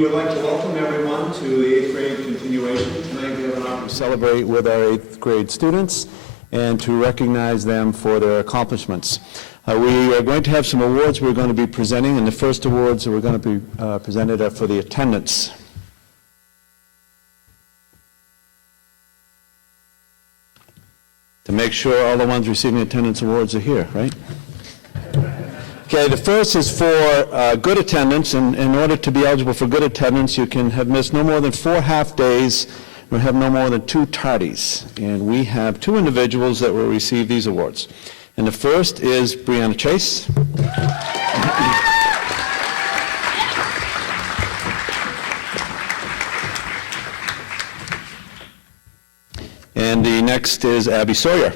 would like to welcome everyone to the 8th grade continuation. Tonight we have an opportunity to celebrate with our 8th grade students and to recognize them for their accomplishments. We are going to have some awards we're going to be presenting, and the first awards that we're going to be presented are for the attendance. To make sure all the ones receiving attendance awards are here, right? Okay, the first is for good attendance, and in order to be eligible for good attendance, you can have missed no more than 4 half days and have no more than 2 tardies. And we have 2 individuals that will receive these awards. And the first is Brianna Chase. And the next is Abby Sawyer.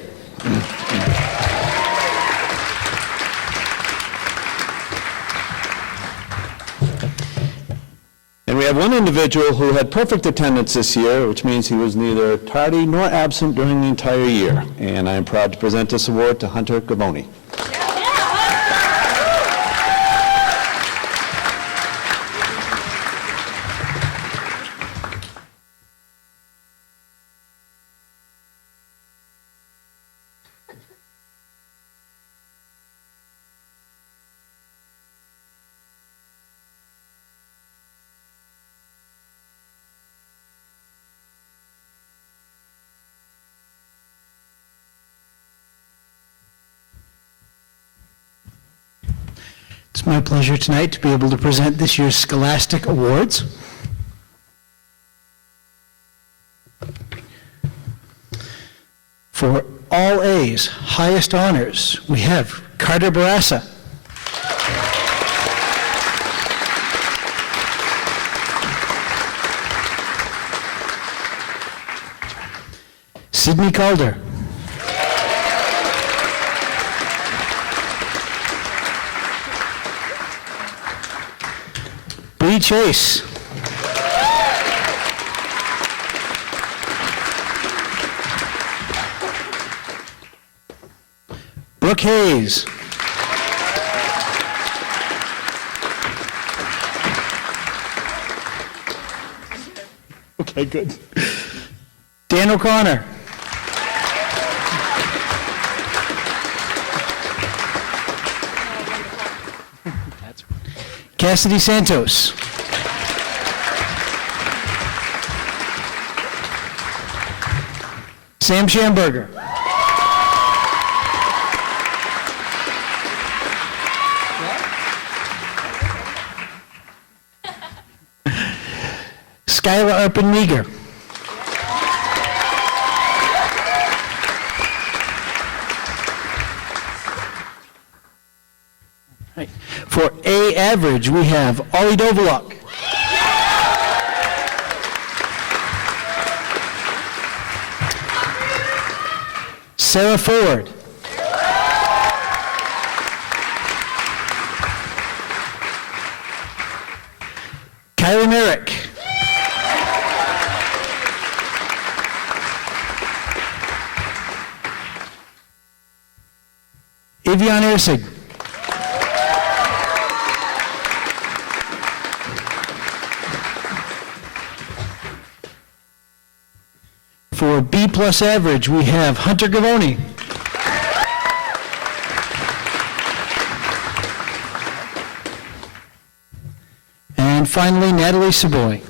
And we have one individual who had perfect attendance this year, which means he was neither tardy nor absent during the entire year. And I am proud to present this award to Hunter Gavoni. It's my pleasure tonight to be able to present this year's Scholastic Awards. For all A's, highest honors, we have Carter Barassa. Sydney Calder. Bree Chase. Brooke Hayes. Okay, good. Dan O'Connor. Cassidy Santos. Sam Schamberger. Skylar Arpen-Meager. Right. For A average, we have Ollie Dovolok. Sarah Ford. Kylie Merrick. Evian Ersig. For B plus average, we have Hunter Gavoni. And finally, Natalie Saboy.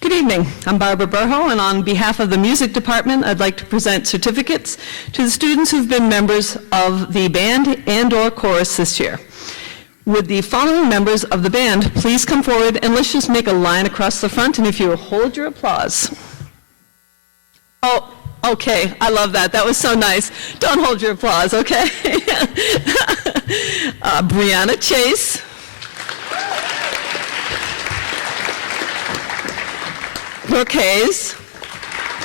Good evening. I'm Barbara Burho, and on behalf of the music department, I'd like to present certificates to the students who've been members of the band and/or chorus this year. Would the following members of the band please come forward, and let's just make a line across the front, and if you will hold your applause. Oh, Okay, I love that. That was so nice. Don't hold your applause, okay? Brianna Chase. Brooke Hayes.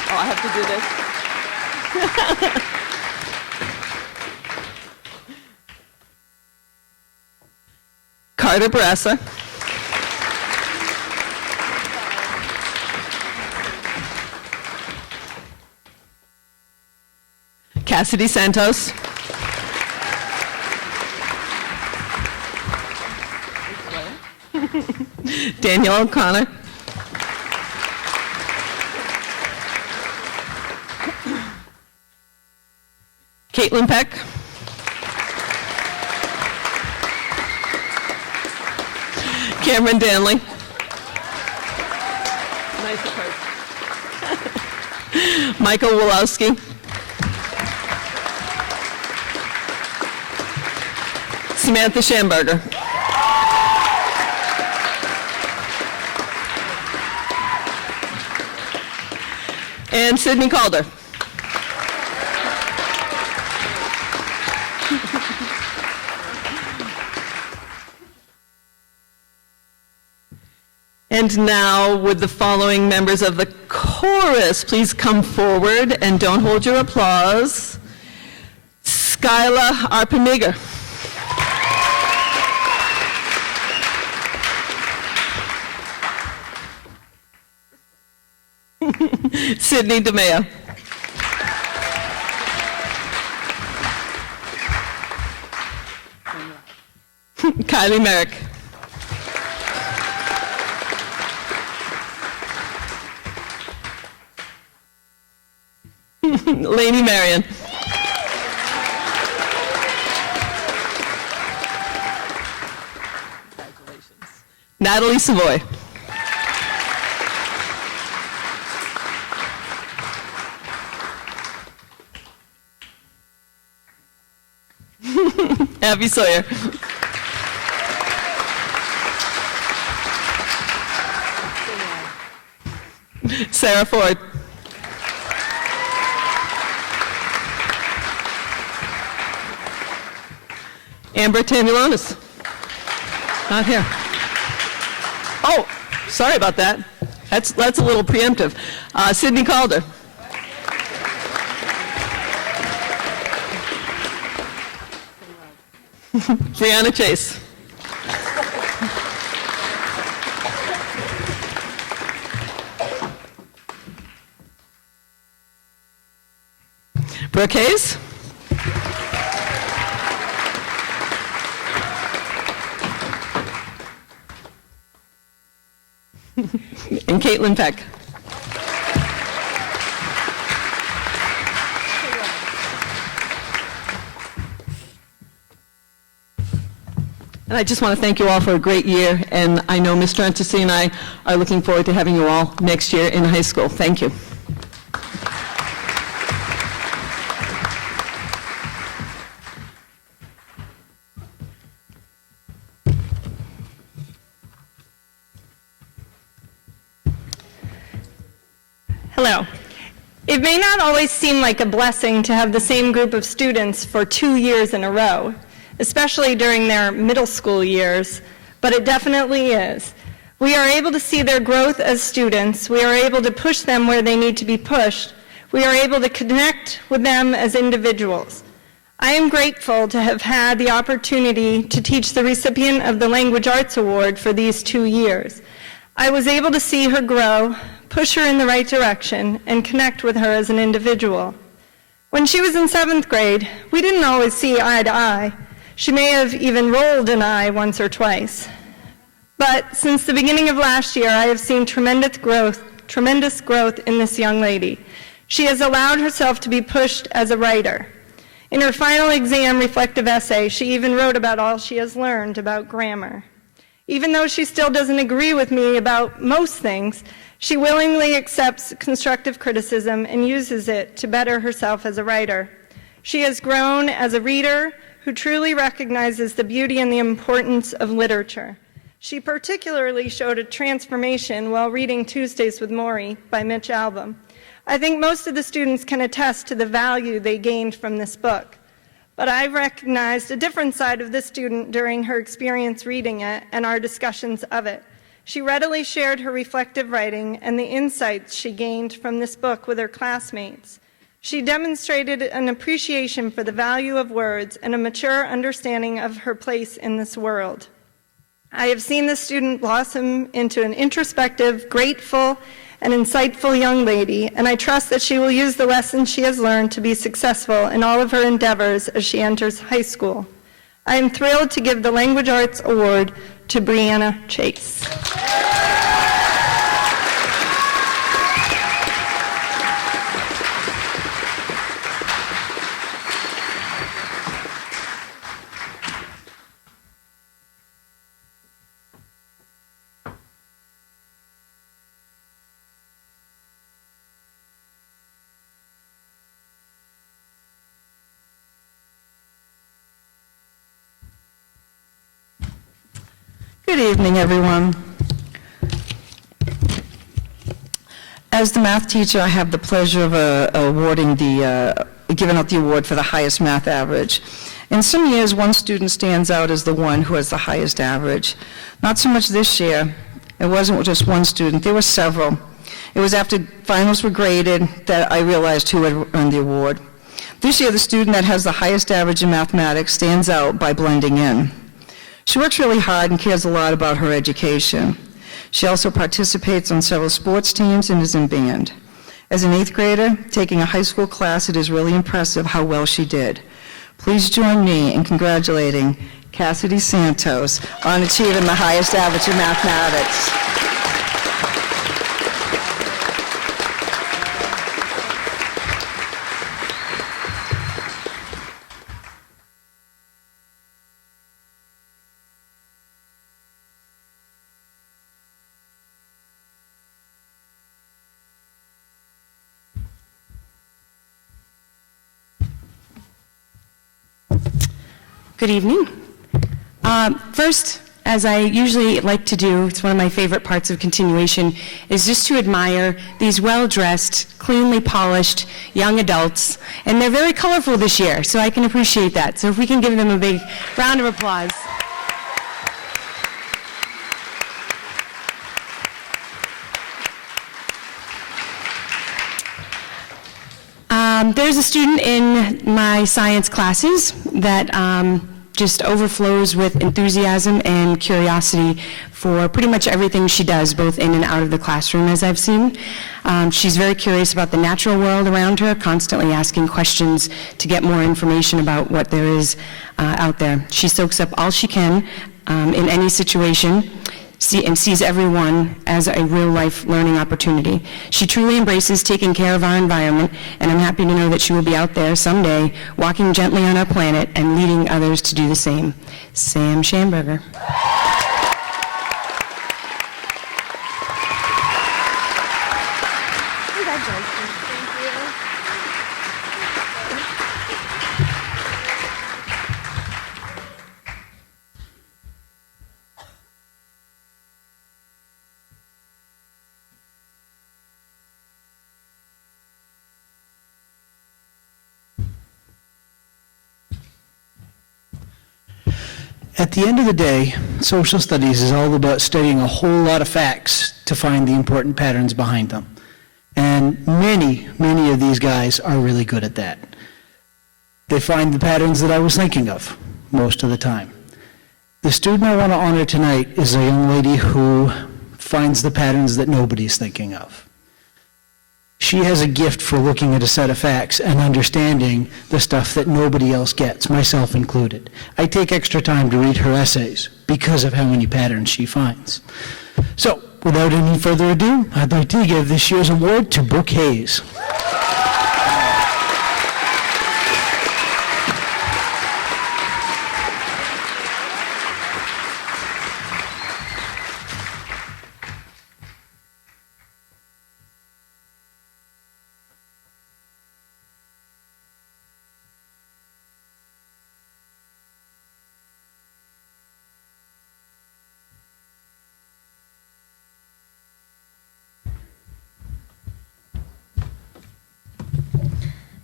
Oh, I have to do this. Carter Brassa. Cassidy Santos. Danielle O'Connor. Caitlin Peck. Cameron Danley. Nice approach. Michael Wolowski. Samantha Schamberger. And Sydney Calder. And now, would the following members of the chorus please come forward and don't hold your applause. Skyla Arpaniga. Sydney DeMeo. Kylie Merrick. Lainey Marion. Natalie Savoy. Abby Sawyer. Sarah Ford. Amber Tamulonis. Not here. Oh, sorry about that. That's a little preemptive. Sydney Calder. Brianna Chase. Brooke Hayes. And Caitlin Peck. And I just want to thank you all for a great year, and I know Mr. Entesi and I are looking forward to having you all next year in high school. Thank you. Hello. It may not always seem like a blessing to have the same group of students for 2 years in a row, especially during their middle school years, but it definitely is. We are able to see their growth as students. We are able to push them where they need to be pushed. We are able to connect with them as individuals. I am grateful to have had the opportunity to teach the recipient of the Language Arts Award for these 2 years. I was able to see her grow, push her in the right direction, and connect with her as an individual. When she was in 7th grade, we didn't always see eye to eye. She may have even rolled an eye once or twice. But since the beginning of last year, I have seen tremendous growth in this young lady. She has allowed herself to be pushed as a writer. In her final exam reflective essay, she even wrote about all she has learned about grammar. Even though she still doesn't agree with me about most things, she willingly accepts constructive criticism and uses it to better herself as a writer. She has grown as a reader who truly recognizes the beauty and the importance of literature. She particularly showed a transformation while reading Tuesdays with Maury by Mitch Albom. I think most of the students can attest to the value they gained from this book. But I recognized a different side of this student during her experience reading it and our discussions of it. She readily shared her reflective writing and the insights she gained from this book with her classmates. She demonstrated an appreciation for the value of words and a mature understanding of her place in this world. I have seen this student blossom into an introspective, grateful, and insightful young lady, and I trust that she will use the lessons she has learned to be successful in all of her endeavors as she enters high school. I am thrilled to give the Language Arts Award to Brianna Chase. Good evening, everyone. As the math teacher, I have the pleasure of giving out the award for the highest math average. In some years, one student stands out as the one who has the highest average. Not so much this year. It wasn't just one student. There were several. It was after finals were graded that I realized who had earned the award. This year, the student that has the highest average in mathematics stands out by blending in. She works really hard and cares a lot about her education. She also participates on several sports teams and is in band. As an 8th grader, taking a high school class, it is really impressive how well she did. Please join me in congratulating Cassidy Santos on achieving the highest average in mathematics. Good evening. First, as I usually like to do, it's one of my favorite parts of continuation, is just to admire these well-dressed, cleanly polished young adults, and they're very colorful this year, so I can appreciate that. So if we can give them a big round of applause. There's a student in my science classes that just overflows with enthusiasm and curiosity for pretty much everything she does, both in and out of the classroom, as I've seen. She's very curious about the natural world around her, constantly asking questions to get more information about what there is out there. She soaks up all she can in any situation, and sees everyone as a real-life learning opportunity. She truly embraces taking care of our environment, and I'm happy to know that she will be out there someday, walking gently on our planet and leading others to do the same. Sam Schamberger. At the end of the day, social studies is all about studying a whole lot of facts to find the important patterns behind them. And many of these guys are really good at that. They find the patterns that I was thinking of most of the time. The student I want to honor tonight is a young lady who finds the patterns that nobody's thinking of. She has a gift for looking at a set of facts and understanding the stuff that nobody else gets, myself included. I take extra time to read her essays because of how many patterns she finds. So, without any further ado, I'd like to give this year's award to Brooke Hayes.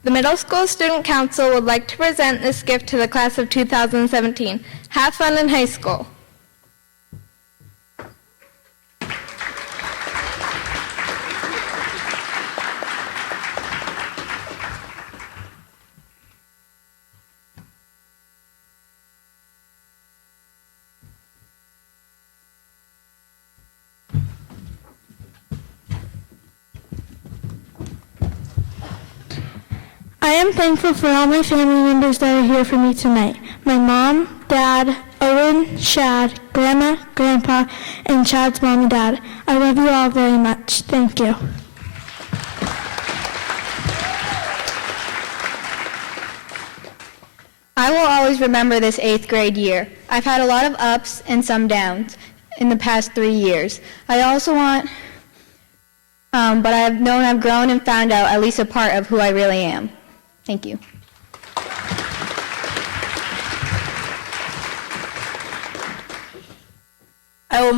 The Middle School Student Council would like to present this gift to the class of 2017. Have fun in high school. I am thankful for all my family members that are here for me tonight. My mom, Dad, Owen, Shad, Grandma, Grandpa, and Chad's mom and dad. I love you all very much. Thank you. I will always remember this 8th grade year. I've had a lot of ups and some downs in the past 3 years. I also want, but I've known I've grown and found out at least a part of who I really am. Thank you. I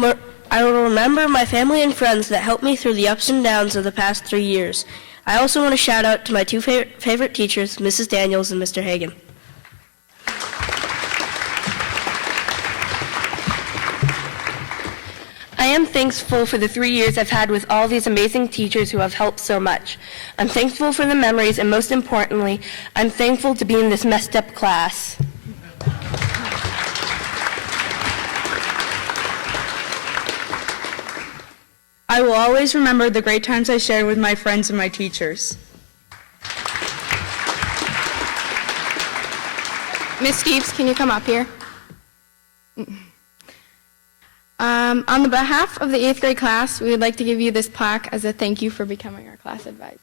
will remember my family and friends that helped me through the ups and downs of the past 3 years. I also want to shout out to my two favorite teachers, Mrs. Daniels and Mr. Hagan. I am thankful for the 3 years I've had with all these amazing teachers who have helped so much. I'm thankful for the memories, and most importantly, I'm thankful to be in this messed up class. I will always remember the great times I shared with my friends and my teachers. Miss Steves, can you come up here? On the behalf of the 8th grade class, we would like to give you this plaque as a thank you for becoming our class advisor.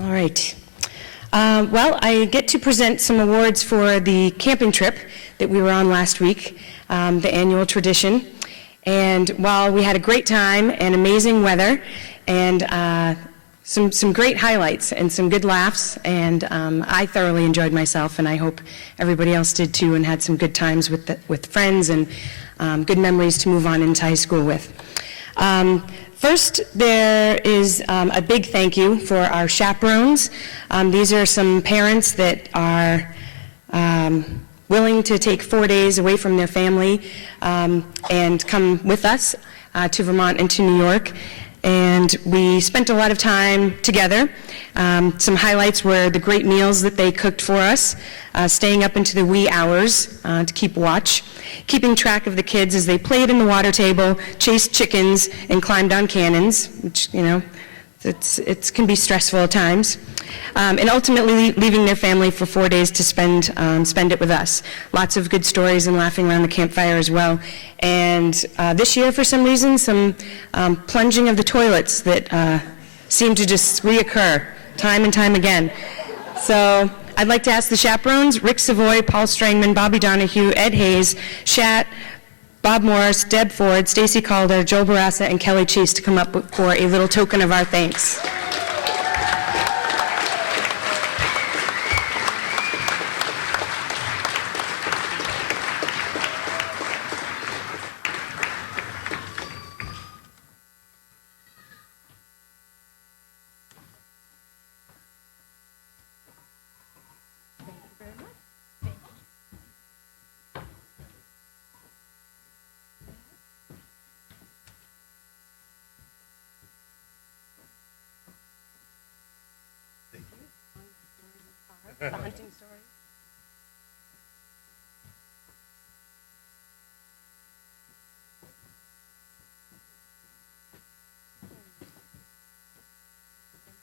All right. Well, I get to present some awards for the camping trip that we were on last week, the annual tradition. And while we had a great time and amazing weather and some great highlights and some good laughs, and I thoroughly enjoyed myself, and I hope everybody else did too, and had some good times with friends and good memories to move on into high school with. First, there is a big thank you for our chaperones. These are some parents that are willing to take 4 days away from their family and come with us to Vermont and to New York. And we spent a lot of time together. Some highlights were the great meals that they cooked for us, staying up into the wee hours to keep watch, keeping track of the kids as they played in the water table, chased chickens, and climbed on cannons, which, you know, it can be stressful at times. And ultimately leaving their family for 4 days to spend it with us. Lots of good stories and laughing around the campfire as well. And this year, for some reason, some plunging of the toilets that seem to just reoccur time and time again. So I'd like to ask the chaperones, Rick Savoy, Paul Strangman, Bobby Donahue, Ed Hayes, Shat, Bob Morris, Deb Ford, Stacy Calder, Joel Barassa, and Kelly Chase to come up for a little token of our thanks. The hunting story.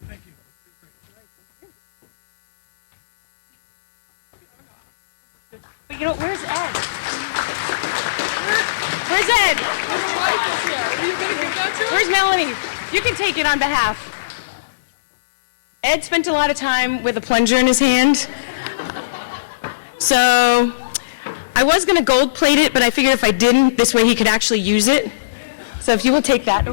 Thank you. But you know, where's Ed? Where's Ed? Ed. Where's Melanie? You can take it on behalf. Ed spent a lot of time with a plunger in his hand. So I was going to gold plate it, but I figured if I didn't, this way he could actually use it. So if you will take that.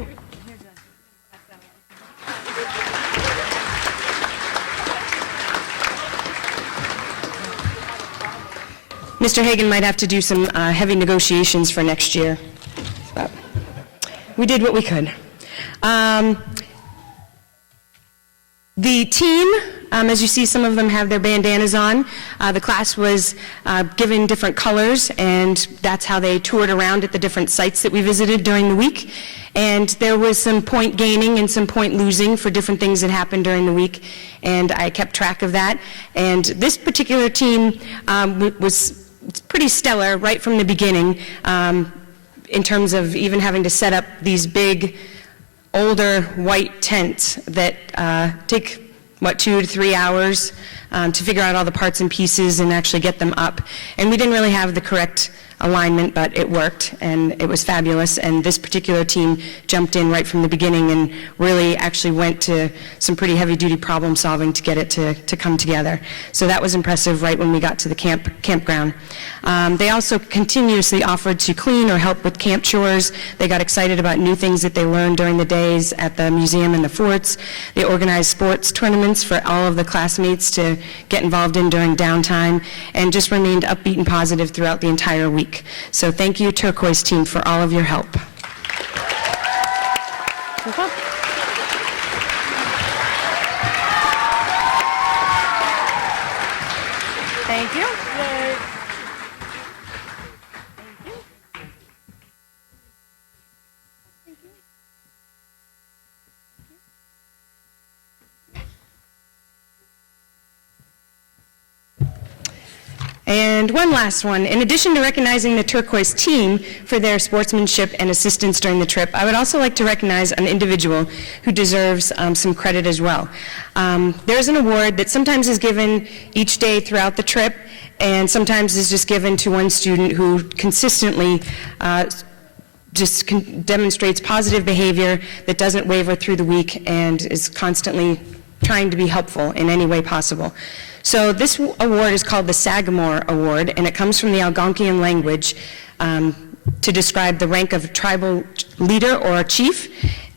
Mr. Hagan might have to do some heavy negotiations for next year. But we did what we could. The team, as you see, some of them have their bandanas on. The class was given different colors, and that's how they toured around at the different sites that we visited during the week. And there was some point gaining and some point losing for different things that happened during the week, and I kept track of that. And this particular team was pretty stellar right from the beginning, in terms of even having to set up these big, older white tents that take, 2 to 3 hours to figure out all the parts and pieces and actually get them up. And we didn't really have the correct alignment, but it worked, and it was fabulous. And this particular team jumped in right from the beginning and really actually went to some pretty heavy-duty problem solving to get it to come together. So that was impressive right when we got to the campground. They also continuously offered to clean or help with camp chores. They got excited about new things that they learned during the days at the museum and the forts. They organized sports tournaments for all of the classmates to get involved in during downtime, and just remained upbeat and positive throughout the entire week. So thank you, Turquoise team, for all of your help. Thank you. And one last one. In addition to recognizing the Turquoise team for their sportsmanship and assistance during the trip, I would also like to recognize an individual who deserves some credit as well. There's an award that sometimes is given each day throughout the trip, and sometimes is just given to one student who consistently demonstrates positive behavior that doesn't waver through the week and is constantly trying to be helpful in any way possible. So this award is called the Sagamore Award, and it comes from the Algonquian language to describe the rank of a tribal leader or a chief.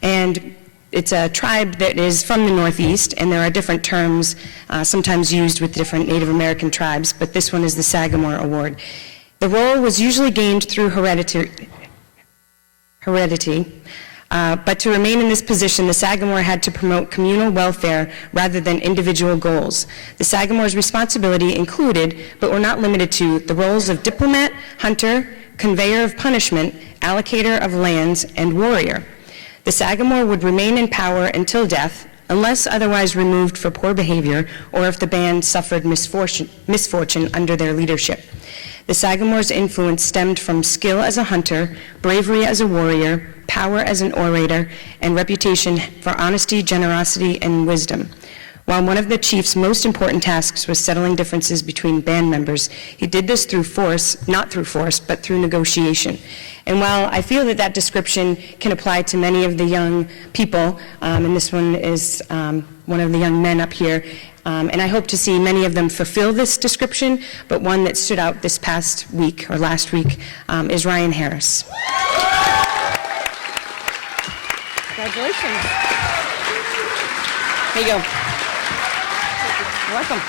And it's a tribe that is from the Northeast, and there are different terms sometimes used with different Native American tribes, but this one is the Sagamore Award. The role was usually gained through heredity. But to remain in this position, the Sagamore had to promote communal welfare rather than individual goals. The Sagamore's responsibility included, but were not limited to, the roles of diplomat, hunter, conveyor of punishment, allocator of lands, and warrior. The Sagamore would remain in power until death, unless otherwise removed for poor behavior or if the band suffered misfortune under their leadership. The Sagamore's influence stemmed from skill as a hunter, bravery as a warrior, power as an orator, and reputation for honesty, generosity, and wisdom. While one of the chief's most important tasks was settling differences between band members, he did this through force, not through force, but through negotiation. And while I feel that that description can apply to many of the young people, and this one is one of the young men up here, and I hope to see many of them fulfill this description, but one that stood out this past week, or last week, is Ryan Harris. Congratulations. Here you go. You're welcome.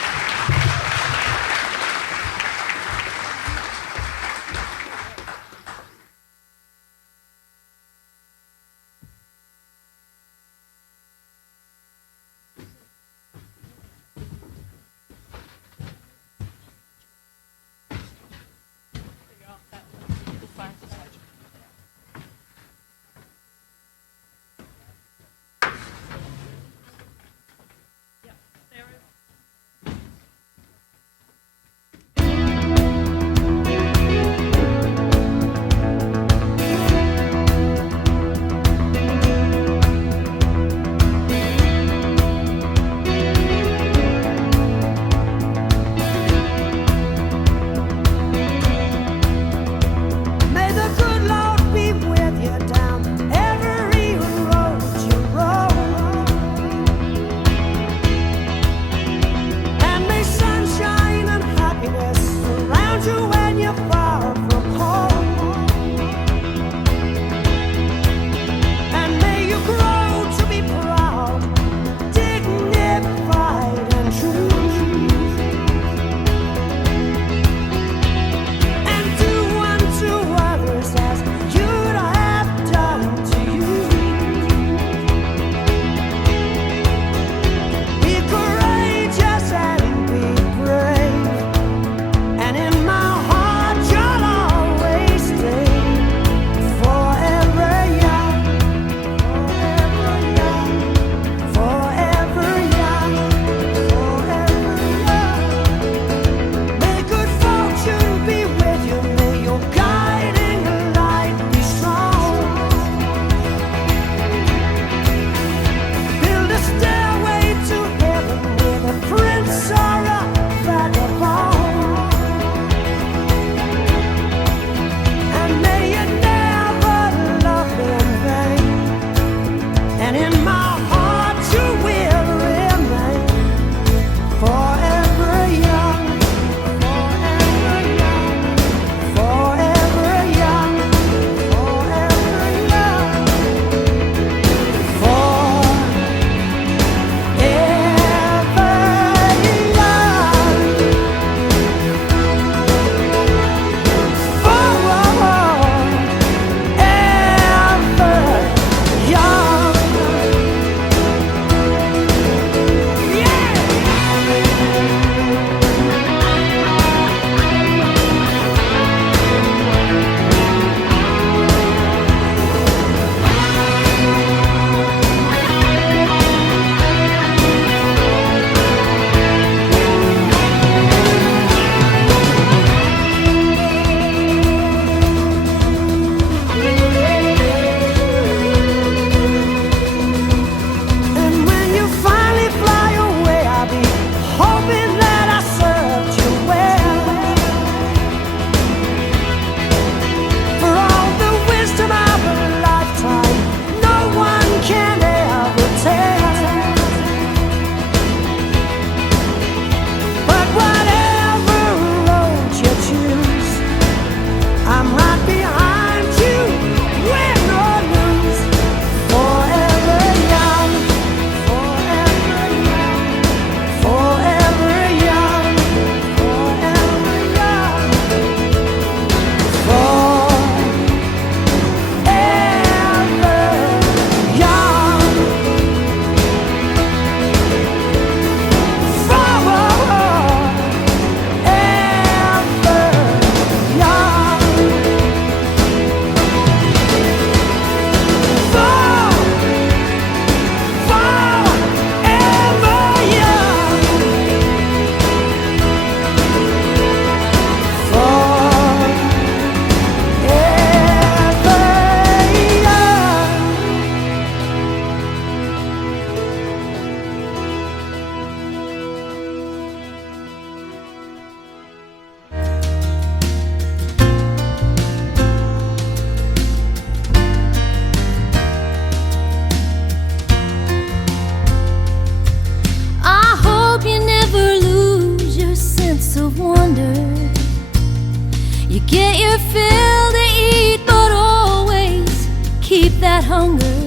Get your fill to eat, but always keep that hunger.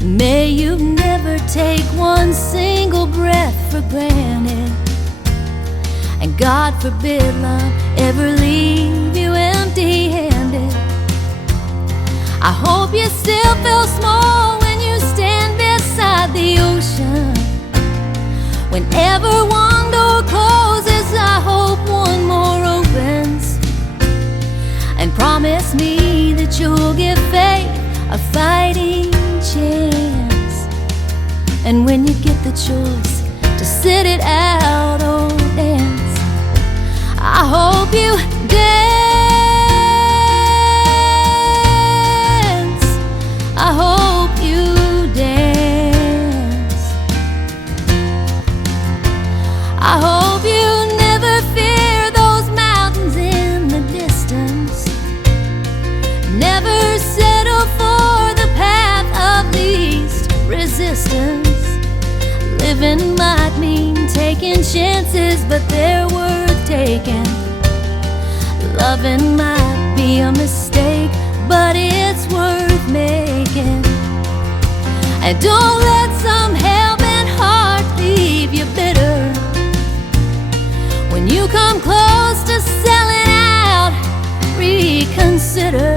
May you never take one single breath for granted. And God forbid love ever leave you empty-handed. I hope you still feel small when you stand beside the ocean. Whenever one door closes, I hope one more opens. And promise me that you'll give faith a fighting chance. And when you get the choice to sit it out or dance, I hope you dance. I hope you dance. I hope you never fear those mountains in the distance. Never settle for the path of least resistance. Living might mean taking chances, but they're worth taking. Loving might be a mistake, but it's worth making. And don't let some hell-bent heart leave you bitter. When you come close to selling out, reconsider.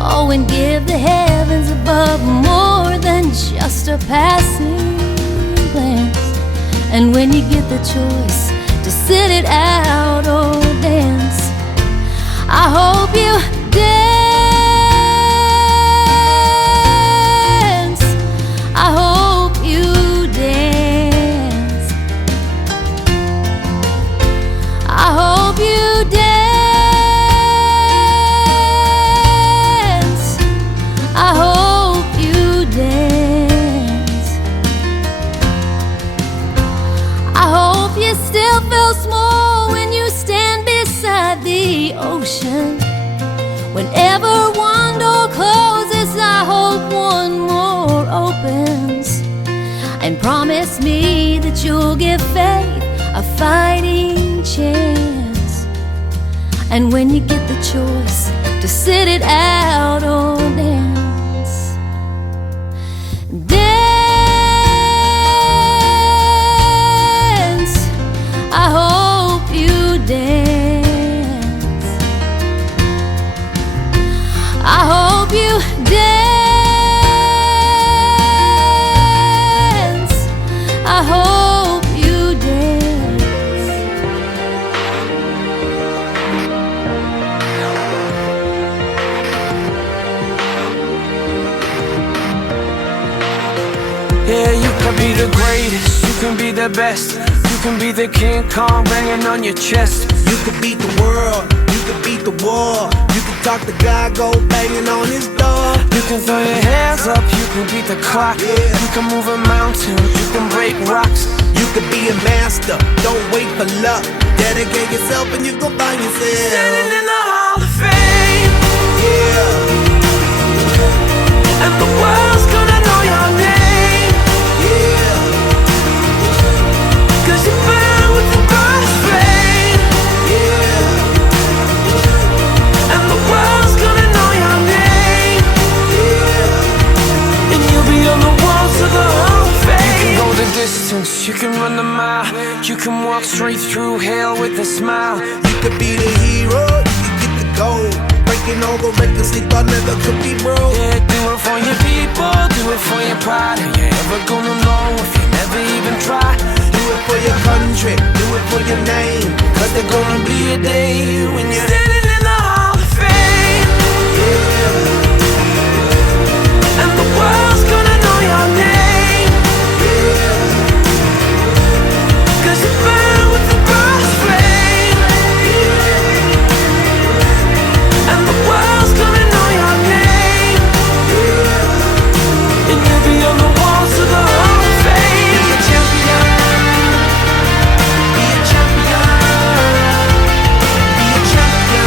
Oh, and give the heavens above more than just a passing glance. And when you get the choice to sit it out or dance, I hope you dance. I hope you dance. I hope you dance. I hope you dance. I hope you still feel small when you stand beside the ocean. Whenever one door closes, I hope one more opens. And promise me that you'll give faith a fighting chance. And when you get the choice to sit it out or dance, dance. I hope you dance. I hope you dance. I hope you dance. Yeah, you can be the greatest, you can be the best. You can be the King Kong banging on your chest. You could beat the world, you could beat the war. You can talk to God, go banging on his door. You can throw your hands up, you can beat the clock. Yeah. You can move a mountain, you can break rocks. You could be a master, don't wait for luck. Dedicate yourself and you go find yourself. Standing in the Hall of Fame. Yeah. And the world's gonna know your name. Yeah. 'Cause you burn with the brightest flame. Yeah. And the world's gonna know your name. Yeah. And you'll be on the walls of the Hall of Fame. You can go the distance, you can run the mile. You can walk straight through hell with a smile. You could be the hero, you can get the gold. Breaking all the records they thought never could be broke. Yeah, do it for your people, do it for your pride. Are you ever gonna know if you never even try? Do it for your country, do it for your name. 'Cause there's gonna be a day when you're Standing in the Hall of Fame. yeah. And the world's gonna know your name. Yeah. 'Cause you burn with the brightest flame. And the world's gonna know your name. And you'll be on the walls of the Hall of Fame. Be a champion. Be a champion. Be a champion.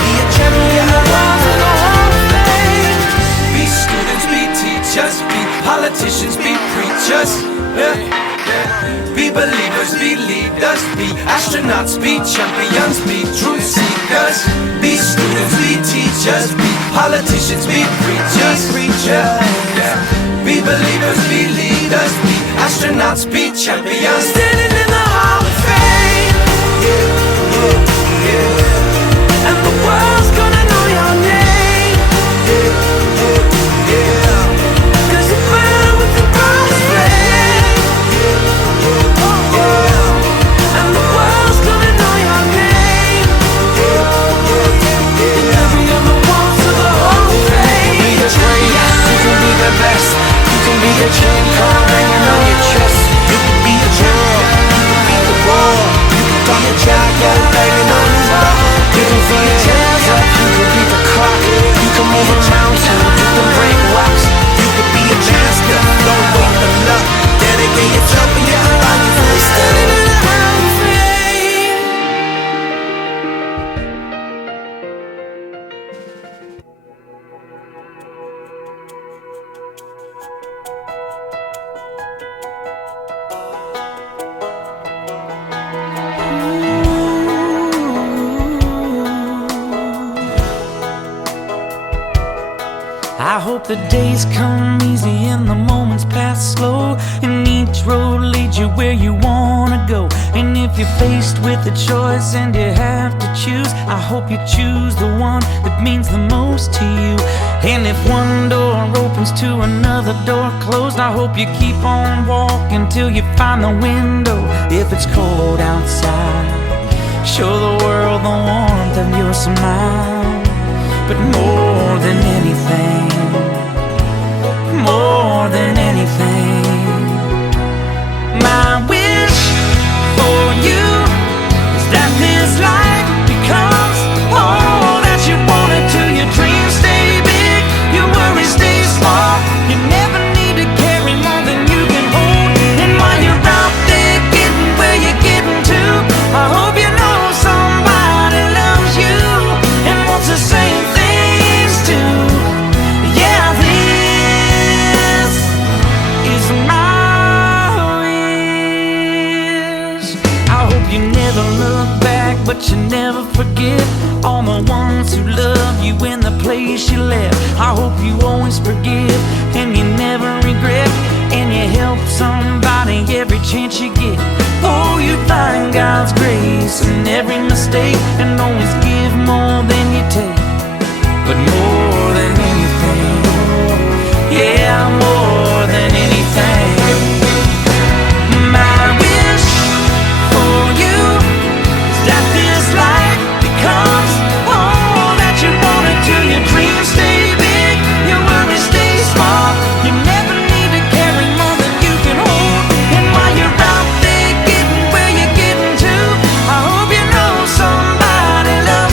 Be a champion. The walls of the Hall of Fame. Be Be believers, be leaders, be astronauts, be champions, be truth seekers, be students, be teachers, be politicians, be preachers, yeah. Be believers, be leaders, be astronauts, be champions, standing in the Hall of Fame. And the world's gonna know your name. Cause you burn with the brightest flame. And the world's gonna know your name. And every other walls of the Hall of Fame. You can be the greatest, you can be the best. You can be the chain card hanging on your chest. You can be the girl, you can be the wall. You can call your jacket banging on his back. You can throw your hands up, you can beat the clock. You can move a mountain, you can break rocks. You could be a master, don't wait for luck. Dedicate yourself and your life. Standing in the Hall of Fame. I hope the days come easy and the moments pass slow, and each road leads you where you wanna go. And if you're faced with a choice and you have to choose, I hope you choose the one that means the most to you. And if one door opens to another door closed, I hope you keep on walking till you find the window. If it's cold outside, show the world the warmth of your smile. But more than anything, more than anything, my wish for you is that this life becomes all that you want it to. Your dreams stay big, your worries stay small. You never need to carry more than you can hold. And while you're out there getting where you're getting to, I hope you know somebody loves you and wants the same things too. Yeah, this is my wish. I hope you never look back, but you never forget all the ones who love you in the place you left. I hope you always forgive and you never regret, and you help somebody every chance you get. Oh, you find God's grace in every mistake, and always give more than you take. But more than anything, yeah, more than anything, my wish for you is that this life becomes all that you want it to. Your dreams stay big, your worries stay small. You never need to carry more than you can hold. And while you're out there getting where you're getting to, I hope you know somebody loves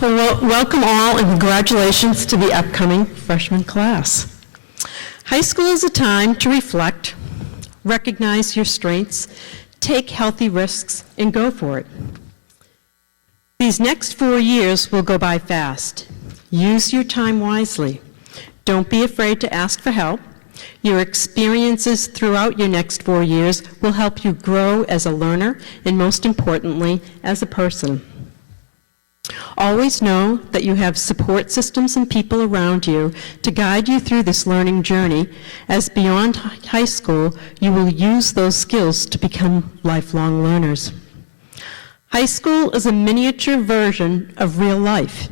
Well, welcome all and congratulations to the upcoming freshman class. High school is a time to reflect, recognize your strengths, take healthy risks, and go for it. These next 4 years will go by fast. Use your time wisely. Don't be afraid to ask for help. Your experiences throughout your next 4 years will help you grow as a learner and, most importantly, as a person. Always know that you have support systems and people around you to guide you through this learning journey, as beyond high school, you will use those skills to become lifelong learners. High school is a miniature version of real life.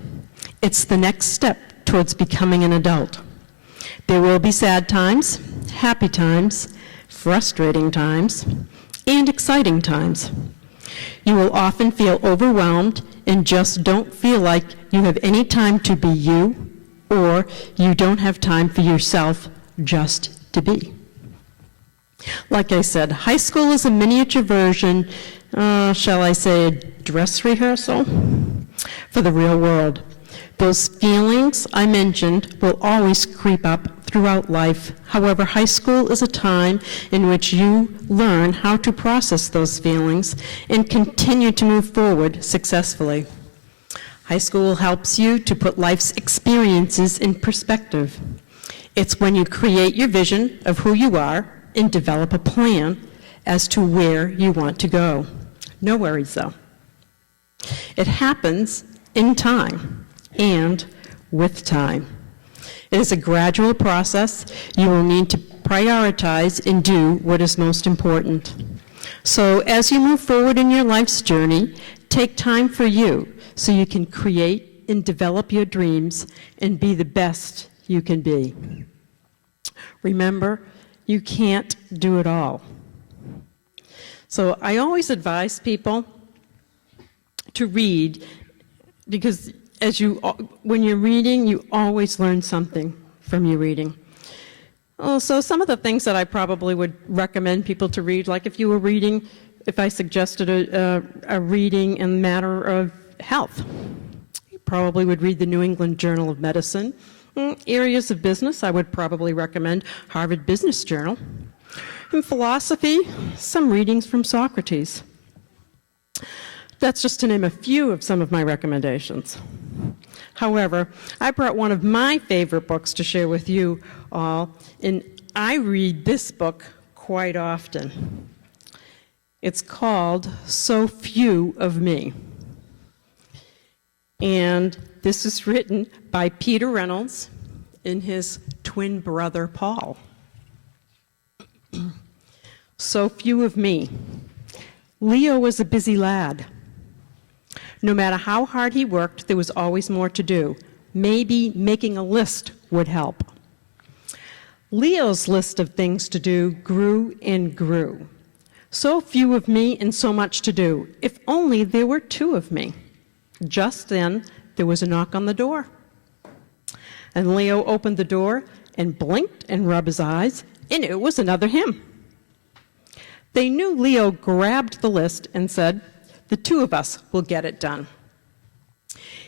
It's the next step towards becoming an adult. There will be sad times, happy times, frustrating times, and exciting times. You will often feel overwhelmed and just don't feel like you have any time to be you, or you don't have time for yourself just to be. Like I said, high school is a miniature version, shall I say, a dress rehearsal for the real world. Those feelings I mentioned will always creep up throughout life. However, high school is a time in which you learn how to process those feelings and continue to move forward successfully. High school helps you to put life's experiences in perspective. It's when you create your vision of who you are and develop a plan as to where you want to go. No worries, though. It happens in time and with time. It is a gradual process. You will need to prioritize and do what is most important. So as you move forward in your life's journey, take time for you so you can create and develop your dreams and be the best you can be. Remember, you can't do it all. So I always advise people to read, because when you're reading, you always learn something from your reading. So some of the things that I probably would recommend people to read, like if you were reading, if I suggested a reading in the matter of health, you probably would read the New England Journal of Medicine. Areas of business, I would probably recommend Harvard Business Journal. In philosophy, some readings from Socrates. That's just to name a few of some of my recommendations. However, I brought one of my favorite books to share with you all, and I read this book quite often. It's called So Few of Me. And this is written by Peter Reynolds and his twin brother, Paul. So few of me. Leo was a busy lad. No matter how hard he worked, there was always more to do. Maybe making a list would help. Leo's list of things to do grew and grew. So few of me and so much to do. If only there were 2 of me. Just then, there was a knock on the door. And Leo opened the door and blinked and rubbed his eyes, and it was another him. They knew Leo grabbed the list and said, "The 2 of us will get it done."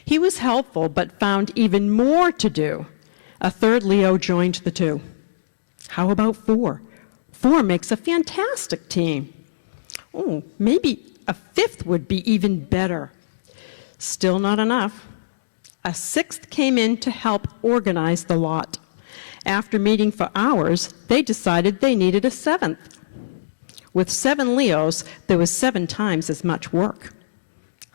He was helpful, but found even more to do. A third Leo joined the 2. How about 4? 4 makes a fantastic team. Oh, maybe a 5th would be even better. Still not enough. A 6th came in to help organize the lot. After meeting for hours, they decided they needed a 7th. With 7 Leos, there was 7 times as much work.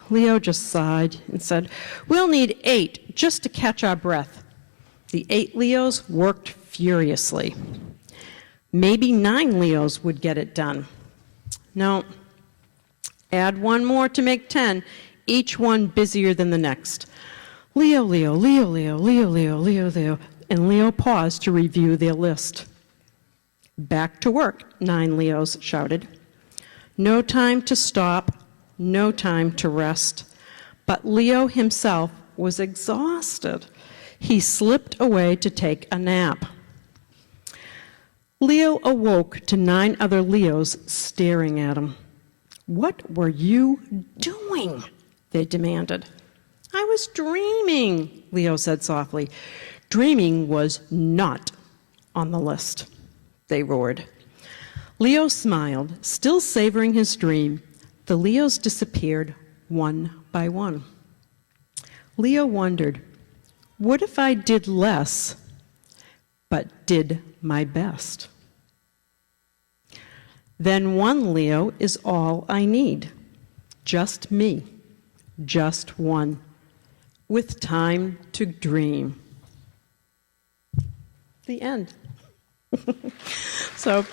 Leo just sighed and said, "We'll need 8 just to catch our breath." The 8 Leos worked furiously. Maybe 9 Leos would get it done. No, add 1 more to make 10, each one busier than the next. Leo, Leo, Leo, Leo, Leo, Leo, Leo, Leo, and Leo paused to review their list. "Back to work," 9 Leos shouted. No time to stop, no time to rest. But Leo himself was exhausted. He slipped away to take a nap. Leo awoke to 9 other Leos staring at him. "What were you doing?" they demanded. I was dreaming, Leo said softly. Dreaming was not on the list, they roared. Leo smiled, still savoring his dream. The Leos disappeared one by one. Leo wondered, what if I did less, but did my best? Then one Leo is all I need. Just me, just one, with time to dream. The end. So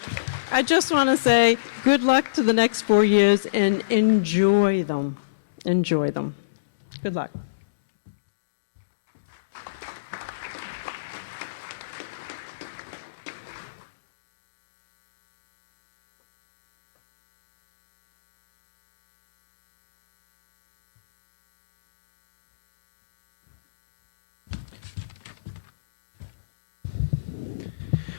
I just want to say good luck to the next 4 years and enjoy them. Enjoy them. Good luck.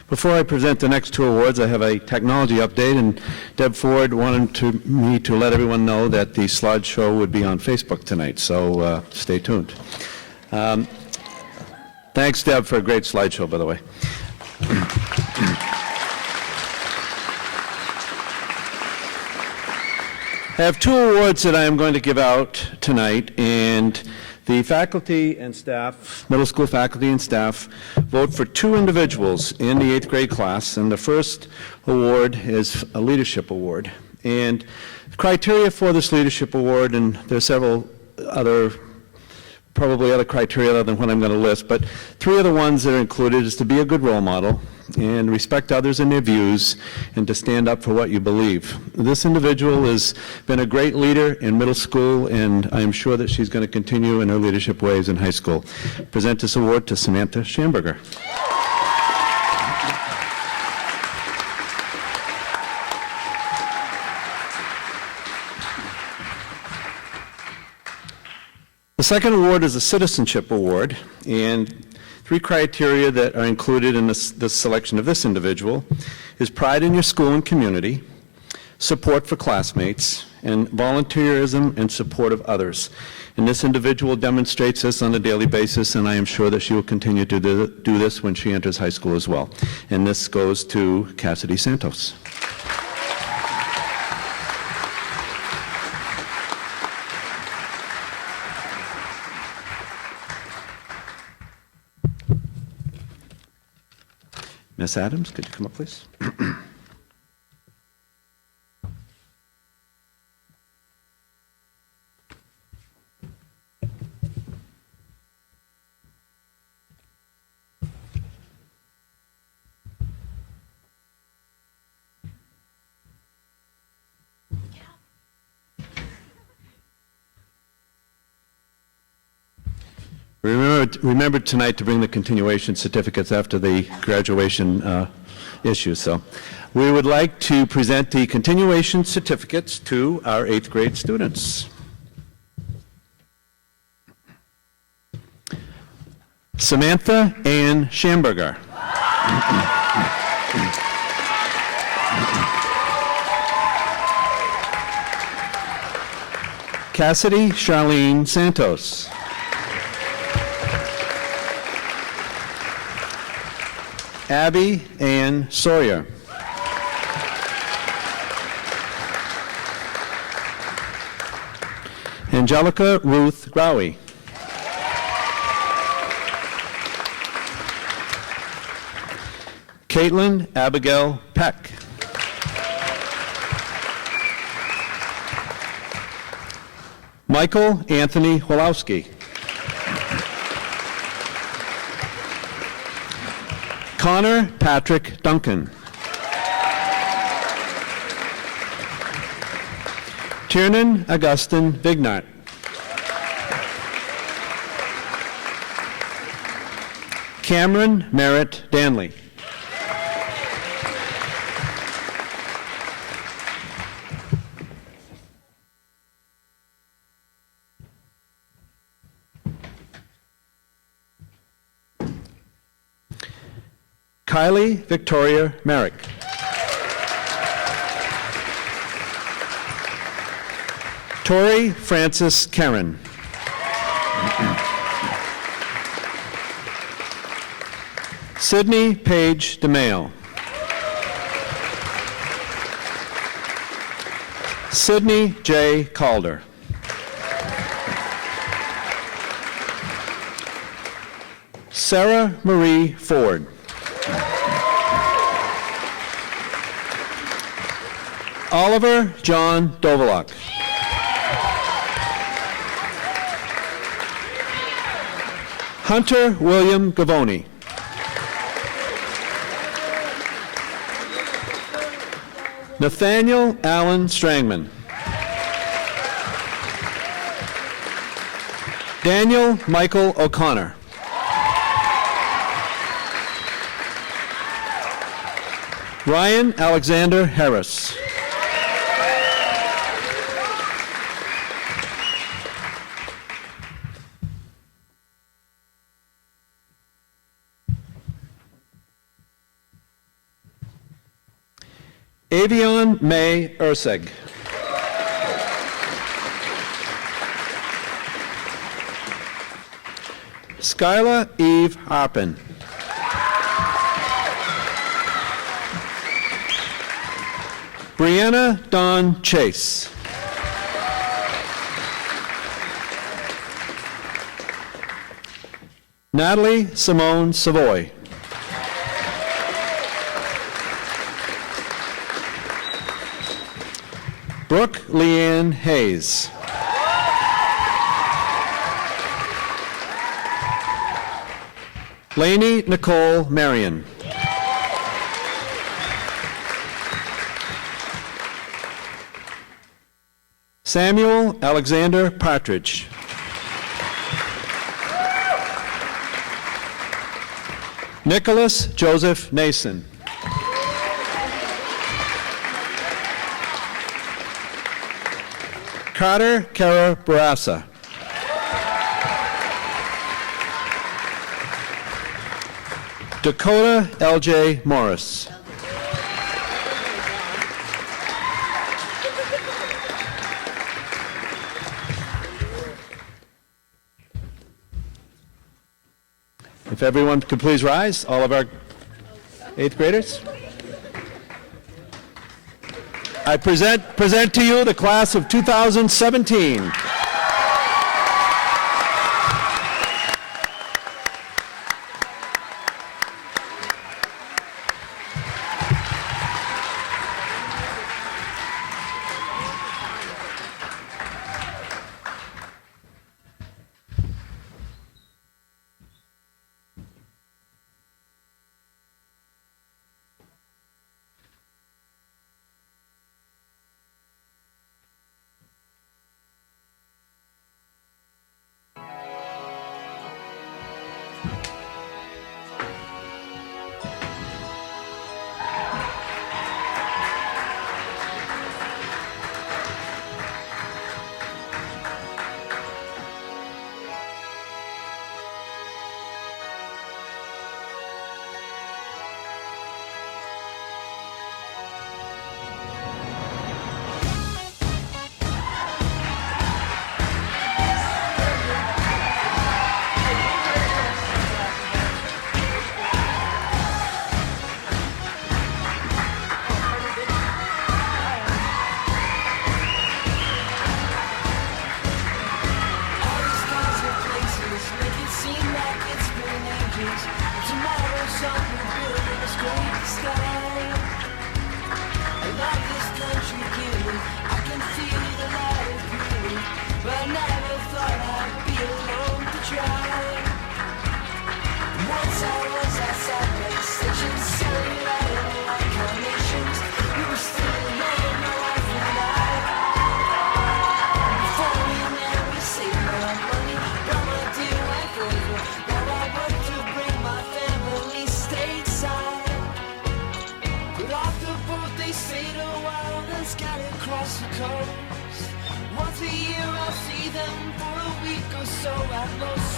Before I present the next two awards, I have a technology update, and Deb Ford wanted me to let everyone know that the slideshow would be on Facebook tonight, so stay tuned. Thanks, Deb, for a great slideshow, by the way. I have two awards that I am going to give out tonight, and the faculty and staff, middle school faculty and staff, vote for two individuals in the 8th grade class, and the first award is a leadership award. And the criteria for this leadership award, and there's several other, probably other criteria other than what I'm going to list, but three of the ones that are included is to be a good role model, and respect others and their views, and to stand up for what you believe. This individual has been a great leader in middle school, and I am sure that she's going to continue in her leadership ways in high school. Present this award to Samantha Schamberger. The second award is a citizenship award, and three criteria that are included in the selection of this individual is pride in your school and community, support for classmates, and volunteerism and support of others. And this individual demonstrates this on a daily basis, and I am sure that she will continue to do this when she enters high school as well. And this goes to Cassidy Santos. Miss Adams, could you come up, please? Remember tonight to bring the continuation certificates after the graduation issue. So we would like to present the continuation certificates to our 8th grade students. Samantha Ann Schamberger. Cassidy Charlene Santos. Abby Ann Sawyer. Angelica Ruth Growie. Caitlin Abigail Peck. Michael Anthony Wolowski. Connor Patrick Duncan. Tiernan Augustin Vignart. Cameron Merritt Danley. Kylie Victoria Merrick. Tori Francis Karen. Sydney Page DeMayo. Sydney J. Calder. Sarah Marie Ford. Oliver John Dovalak. Hunter William Gavoni. Nathaniel Allen Strangman. Daniel Michael O'Connor. Ryan Alexander Harris. Avion May Urseg. Skyla Eve Harpin. Brianna Dawn Chase. Natalie Simone Savoy. Brooke Leanne Hayes. Lainey Nicole Marion. Samuel Alexander Partridge. Nicholas Joseph Nason. Carter Kara Barassa. Dakota L.J. Morris. If everyone could please rise, all of our 8th graders. I present to you the class of 2017. Once a year I'll see them for a week or so at most.